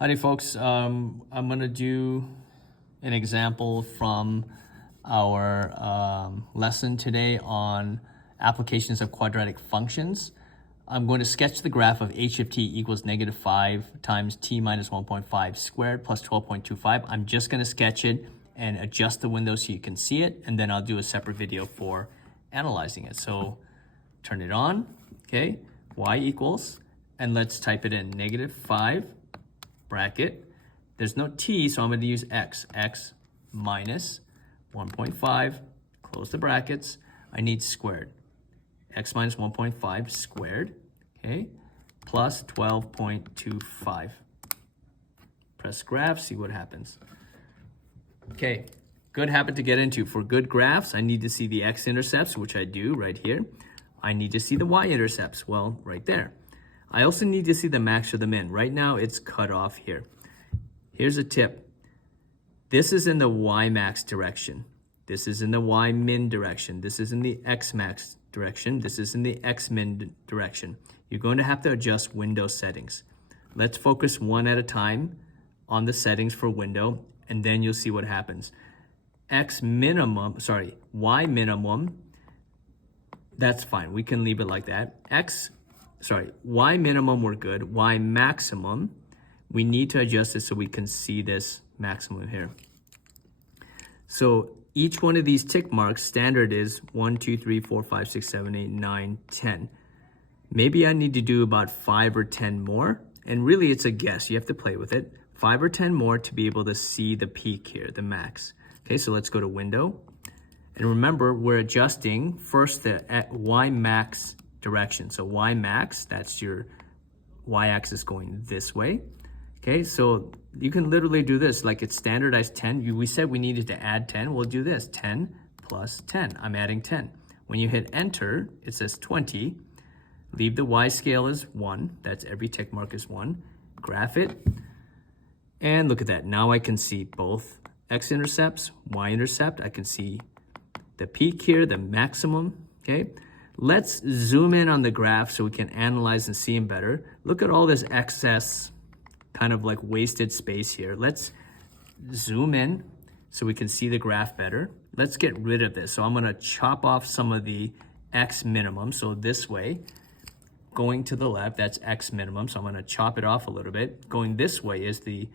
Howdy folks, I'm going to do an example from our lesson today on applications of quadratic functions. I'm going to sketch the graph of h of t equals -5 times t minus 1.5 squared plus 12.25. I'm just going to sketch it and adjust the window so you can see it, and then I'll do a separate video for analyzing it. So turn it on, okay, y equals, and let's type it in, -5 bracket, there's no t, so I'm going to use x minus 1.5, close the brackets, I need squared, x minus 1.5 squared, okay, plus 12.25. Press graph, see what happens. Okay, good habit to get into. For good graphs, I need to see the x-intercepts, which I do right here. I need to see the y-intercepts, well, right there. I also need to see the max or the min. Right now, it's cut off here. Here's a tip. This is in the y max direction. This is in the y min direction. This is in the x max direction. This is in the x min direction. You're going to have to adjust window settings. Let's focus one at a time on the settings for window, and then you'll see what happens. Y minimum, that's fine. We can leave it like that. Y minimum, we're good. Y maximum, we need to adjust it so we can see this maximum here. So each one of these tick marks, standard is 1, 2, 3, 4, 5, 6, 7, 8, 9, 10. Maybe I need to do about 5 or 10 more. And really it's a guess, you have to play with it. 5 or 10 more to be able to see the peak here, the max. Okay, so let's go to window. And remember, we're adjusting first the y max direction. So y max, that's your y-axis going this way. Okay, so you can literally do this like it's standardized 10. We said we needed to add 10. We'll do this, 10 plus 10. I'm adding 10. When you hit enter, it says 20. Leave the y scale as 1. That's every tick mark is 1. Graph it. And look at that. Now I can see both x-intercepts, y-intercept. I can see the peak here, the maximum, okay? Let's zoom in on the graph so we can analyze and see them better. Look at all this excess kind of like wasted space here. Let's zoom in so we can see the graph better. Let's get rid of this. So I'm gonna chop off some of the x minimum. So this way, going to the left, that's x minimum. So I'm gonna chop it off a little bit. Going this way is the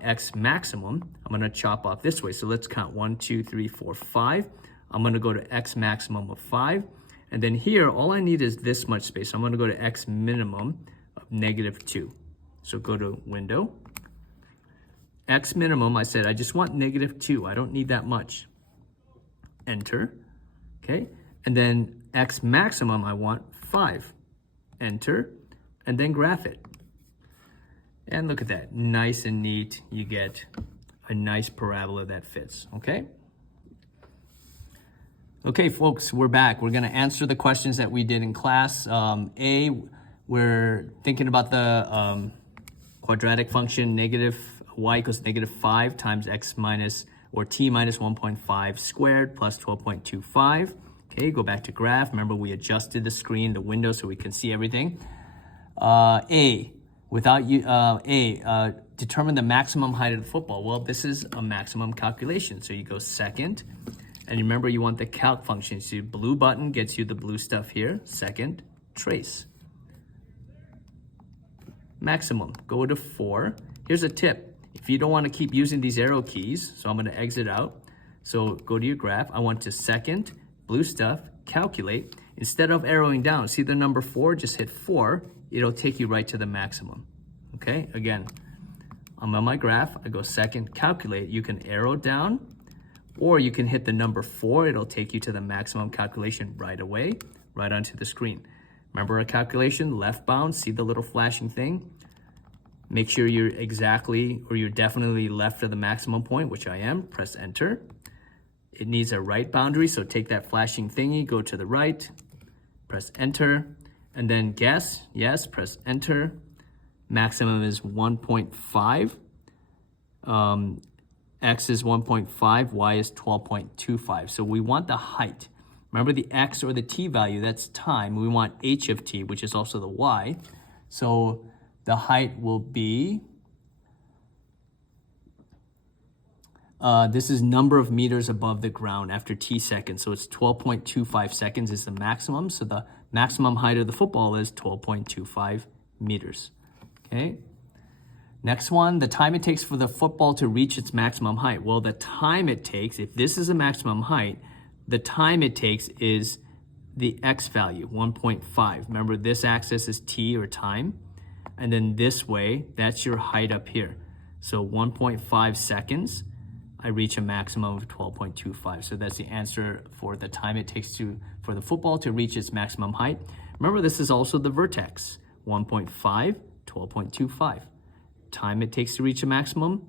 x maximum. I'm gonna chop off this way. So let's count 1, 2, 3, 4, 5. I'm gonna go to x maximum of 5. And then here, all I need is this much space. So I'm gonna go to x minimum of -2. So go to window. X minimum, I said, I just want -2. I don't need that much. Enter, okay? And then x maximum, I want 5. Enter, and then graph it. And look at that, nice and neat. You get a nice parabola that fits, okay? Okay, folks, we're back. We're gonna answer the questions that we did in class. We're thinking about the quadratic function y equals -5 times x minus, or t minus 1.5 squared plus 12.25. Okay, go back to graph. Remember, we adjusted the screen, the window, so we can see everything. Determine the maximum height of the football. Well, this is a maximum calculation. So you go second. And remember, you want the calc function. So blue button gets you the blue stuff here. Second, trace. Maximum, go to 4. Here's a tip. If you don't want to keep using these arrow keys, so I'm going to exit out. So go to your graph. I want to second, blue stuff, calculate. Instead of arrowing down, see the number 4? Just hit 4. It'll take you right to the maximum. Okay, again, I'm on my graph. I go second, calculate. You can arrow down, or you can hit the number 4. It'll take you to the maximum calculation right away, right onto the screen. Remember our calculation, left bound, see the little flashing thing? Make sure you're definitely left of the maximum point, which I am. Press enter. It needs a right boundary, so take that flashing thingy, go to the right, press enter, and then guess, yes, press enter. Maximum is 1.5. X is 1.5, y is 12.25. So we want the height. Remember the x or the t value, that's time. We want h of t, which is also the y. So the height will be This is number of meters above the ground after t seconds. So it's 12.25 seconds is the maximum. So the maximum height of the football is 12.25 meters. Okay. Next one, the time it takes for the football to reach its maximum height. Well, the time it takes, if this is a maximum height, the time it takes is the x value, 1.5. Remember, this axis is t or time. And then this way, that's your height up here. So 1.5 seconds, I reach a maximum of 12.25. So that's the answer for the time it takes for the football to reach its maximum height. Remember, this is also the vertex, 1.5, 12.25. Time it takes to reach a maximum,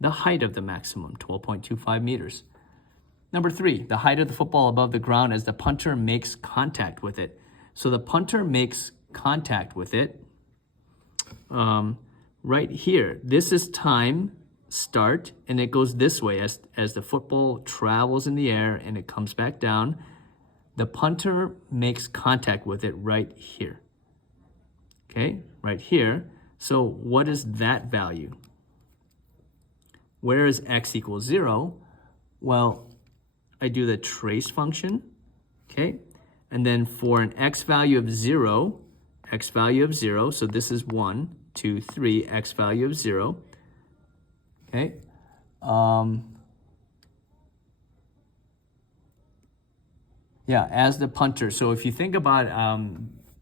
the height of the maximum, 12.25 meters. Number 3, the height of the football above the ground as the punter makes contact with it. So the punter makes contact with it right here. This is time start, and it goes this way as the football travels in the air and it comes back down. The punter makes contact with it right here. Okay, right here. So what is that value? Where is x equals 0? Well, I do the trace function, okay? And then for an x value of 0, so this is 1, 2, 3, x value of 0, okay? Yeah, as the punter. So if you think about,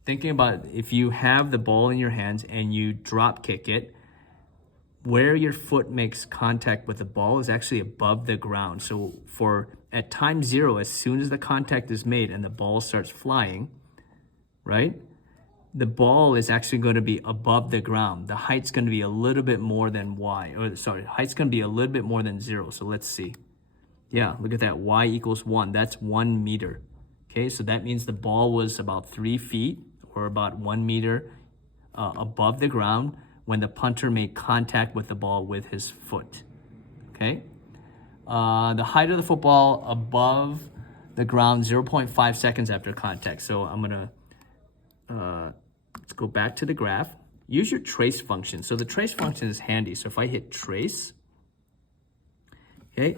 thinking about if you have the ball in your hands and you drop kick it, where your foot makes contact with the ball is actually above the ground. So at time 0, as soon as the contact is made and the ball starts flying, right? The ball is actually going to be above the ground. The height's going to be a little bit more than height's going to be a little bit more than 0. So let's see. Yeah, look at that, y equals 1. That's 1 meter. Okay, so that means the ball was about 3 feet or about 1 meter above the ground when the punter made contact with the ball with his foot. Okay, the height of the football above the ground, 0.5 seconds after contact. So I'm gonna, let's go back to the graph. Use your trace function. So the trace function is handy. So if I hit trace, okay,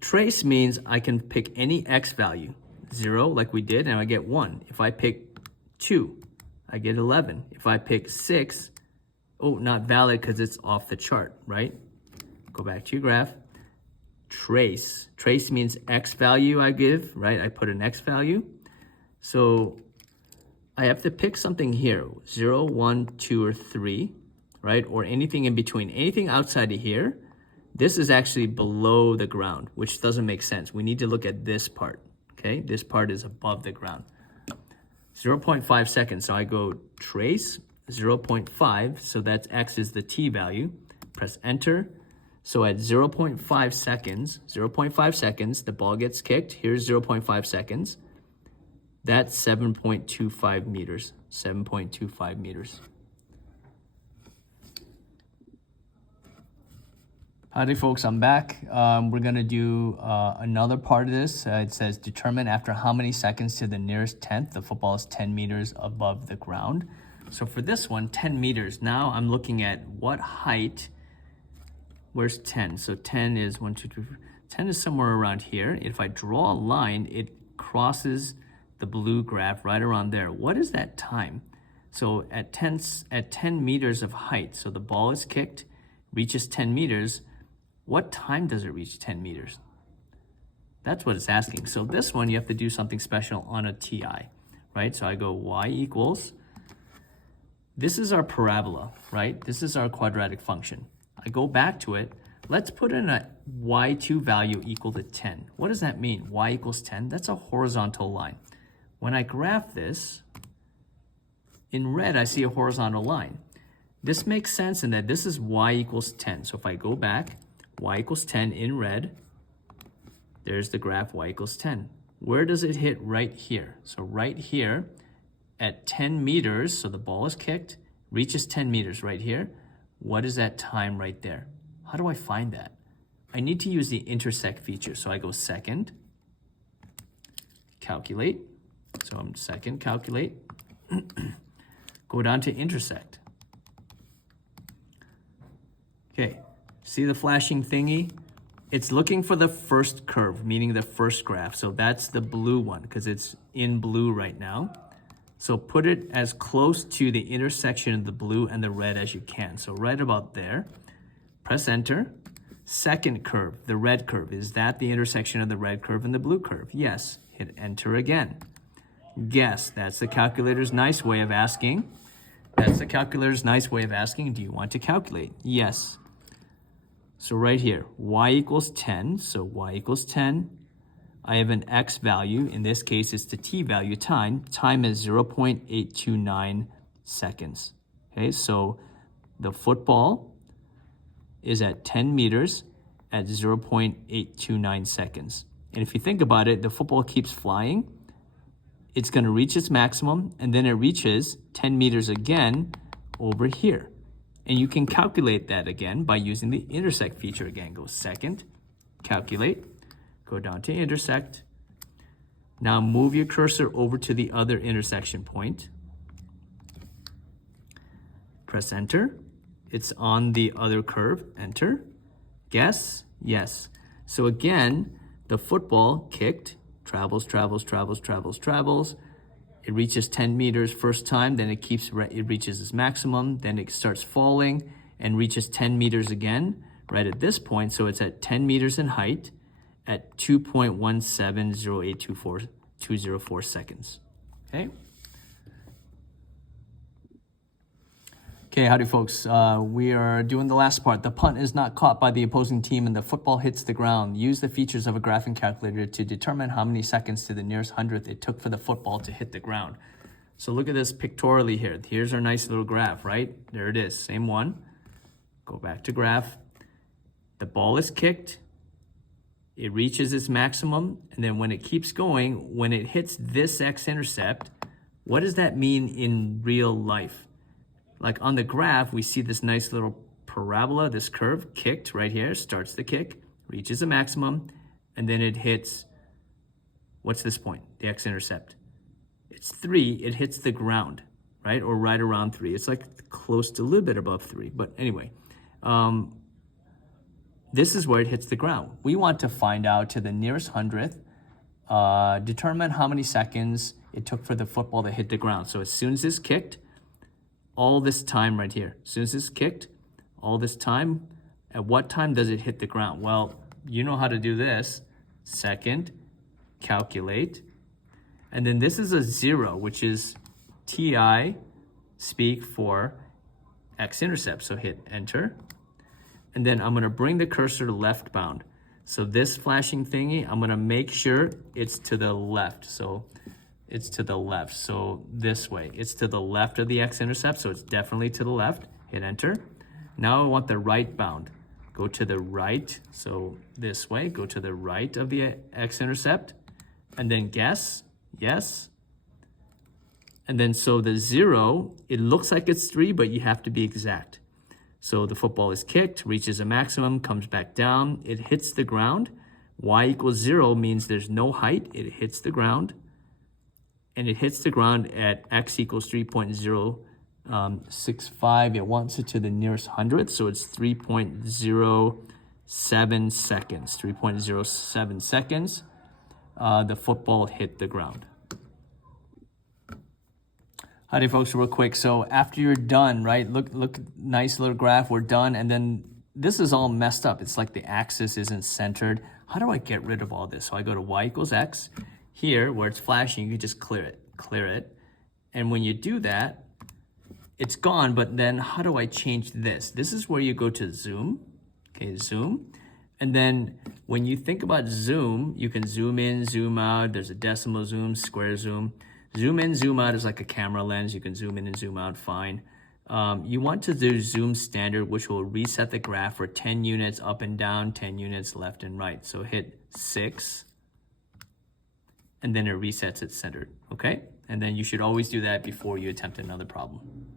trace means I can pick any x value, 0 like we did, and I get 1. If I pick 2, I get 11. If I pick 6, oh, not valid because it's off the chart, right? Go back to your graph. Trace. Trace means x value I give, right? I put an x value. So I have to pick something here, 0, 1, 2, or 3, right? Or anything in between. Anything outside of here, this is actually below the ground, which doesn't make sense. We need to look at this part, okay? This part is above the ground. 0.5 seconds, so I go trace, 0.5, so that's x is the t value. Press enter. So at 0.5 seconds, the ball gets kicked. Here's 0.5 seconds. That's 7.25 meters. 7.25 meters. Howdy folks, I'm back. We're gonna do another part of this. It says determine after how many seconds to the nearest tenth the football is 10 meters above the ground. So for this one, 10 meters. Now I'm looking at what height, where's 10? So 10 is 1, 2, 3, 4. 10 is somewhere around here. If I draw a line, it crosses the blue graph right around there. What is that time? So at 10 meters of height, so the ball is kicked, reaches 10 meters, what time does it reach 10 meters? That's what it's asking. So this one, you have to do something special on a TI, right? So I go y equals, this is our parabola, right? This is our quadratic function. I go back to it. Let's put in a y2 value equal to 10. What does that mean? Y equals 10, that's a horizontal line. When I graph this, in red, I see a horizontal line. This makes sense in that this is y equals 10. So if I go back, y equals 10 in red, there's the graph y equals 10. Where does it hit? Right here. So right here at 10 meters, so the ball is kicked, reaches 10 meters right here. What is that time right there? How do I find that? I need to use the intersect feature. So I go second, calculate. So I'm second, calculate. Go down to intersect. Okay, see the flashing thingy? It's looking for the first curve, meaning the first graph. So that's the blue one because it's in blue right now. So put it as close to the intersection of the blue and the red as you can. So right about there, press enter. Second curve, the red curve, is that the intersection of the red curve and the blue curve? Yes, hit enter again. Guess, that's the calculator's nice way of asking. That's the calculator's nice way of asking, do you want to calculate? Yes. So right here, y equals 10, so y equals 10. I have an x value, in this case it's the t value, time is 0.829 seconds. Okay, so the football is at 10 meters at 0.829 seconds. And if you think about it, the football keeps flying, it's gonna reach its maximum, and then it reaches 10 meters again over here. And you can calculate that again by using the intersect feature again. Go second, calculate, go down to intersect. Now move your cursor over to the other intersection point. Press enter. It's on the other curve, enter. Guess, yes. So again, the football kicked, travels. It reaches 10 meters first time, then it reaches its maximum, then it starts falling and reaches 10 meters again, right at this point. So it's at 10 meters in height at 2.170824204 seconds, okay? Okay, howdy folks. We are doing the last part. The punt is not caught by the opposing team and the football hits the ground. Use the features of a graphing calculator to determine how many seconds to the nearest hundredth it took for the football to hit the ground. So look at this pictorially here. Here's our nice little graph, right? There it is, same one. Go back to graph. The ball is kicked. It reaches its maximum, and then when it keeps going, when it hits this x-intercept, what does that mean in real life? Like on the graph, we see this nice little parabola, this curve kicked right here, starts the kick, reaches a maximum, and then it hits, what's this point? The x-intercept. It's 3, it hits the ground, right? Or right around 3. It's like close to a little bit above 3, but anyway. This is where it hits the ground. We want to find out to the nearest hundredth, determine how many seconds it took for the football to hit the ground. So as soon as it's kicked, all this time right here. As soon as it's kicked, all this time, at what time does it hit the ground? Well, you know how to do this. Second, calculate. And then this is a 0, which is TI speak for x-intercept. So hit enter. And then I'm gonna bring the cursor left bound. So this flashing thingy, I'm gonna make sure it's to the left. So it's to the left, so this way. It's to the left of the x-intercept, so it's definitely to the left. Hit enter. Now I want the right bound. Go to the right, so this way. Go to the right of the x-intercept, and then guess, yes. And then so the 0, it looks like it's 3, but you have to be exact. So the football is kicked, reaches a maximum, comes back down, it hits the ground. Y equals 0 means there's no height, it hits the ground. And it hits the ground at x equals 3.065. It wants it to the nearest hundredth, so it's 3.07 seconds. 3.07 seconds, the football hit the ground. Howdy folks, real quick. So after you're done, right, look, nice little graph, we're done, and then this is all messed up. It's like the axis isn't centered. How do I get rid of all this? So I go to y equals x. Here, where it's flashing, you just clear it. And when you do that, it's gone, but then how do I change this? This is where you go to zoom, okay, zoom. And then when you think about zoom, you can zoom in, zoom out. There's a decimal zoom, square zoom. Zoom in, zoom out is like a camera lens. You can zoom in and zoom out fine. You want to do zoom standard, which will reset the graph for 10 units up and down, 10 units left and right. So hit 6. And then it resets it centered, okay? And then you should always do that before you attempt another problem.